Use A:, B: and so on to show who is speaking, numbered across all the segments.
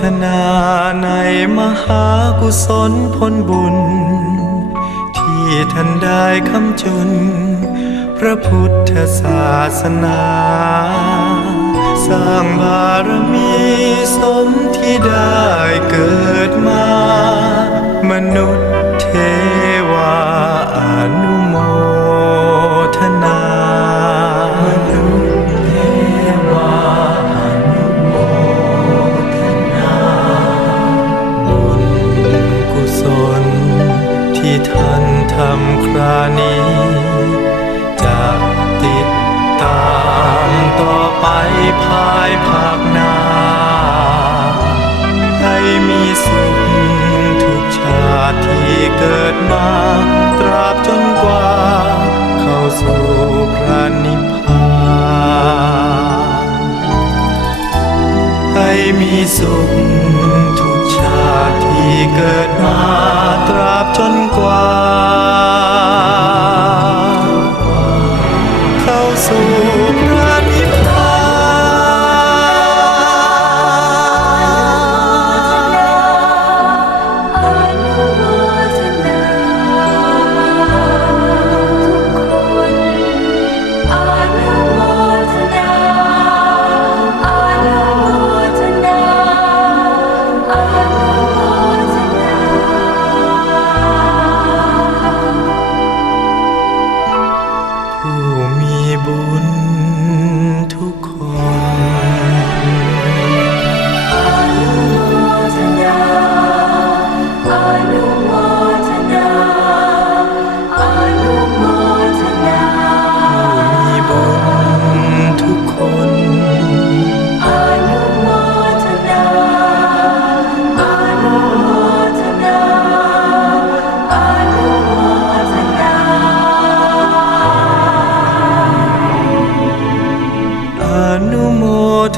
A: ทนาในมหากุศลผลบุญ ที่ท่านได้คำจุน พระพุทธศาสนา สร้างบารมีสมที่ได้เกิดมา รานี้จะติดตามต่อไปภายภาคหน้าให้มีสุขทุกชาติที่เกิดมา ตราบจนกว่า เข้าสู่พระนิพพานให้มีสุขทุกชาติที่เกิดมาตราบ
B: ทุ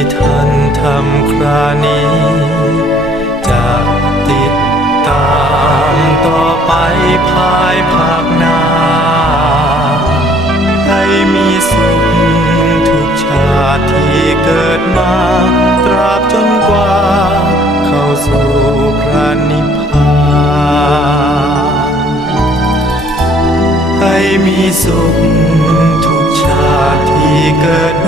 A: ที่ท่านทำครานี้ จะติดตามต่อไปภายภาคหน้า ให้มีสุขทุกชาติที่เกิดมา ตราบจนกว่า เข้าสู่พระนิพพานให้มีสุขทุกชาติที่เกิดมา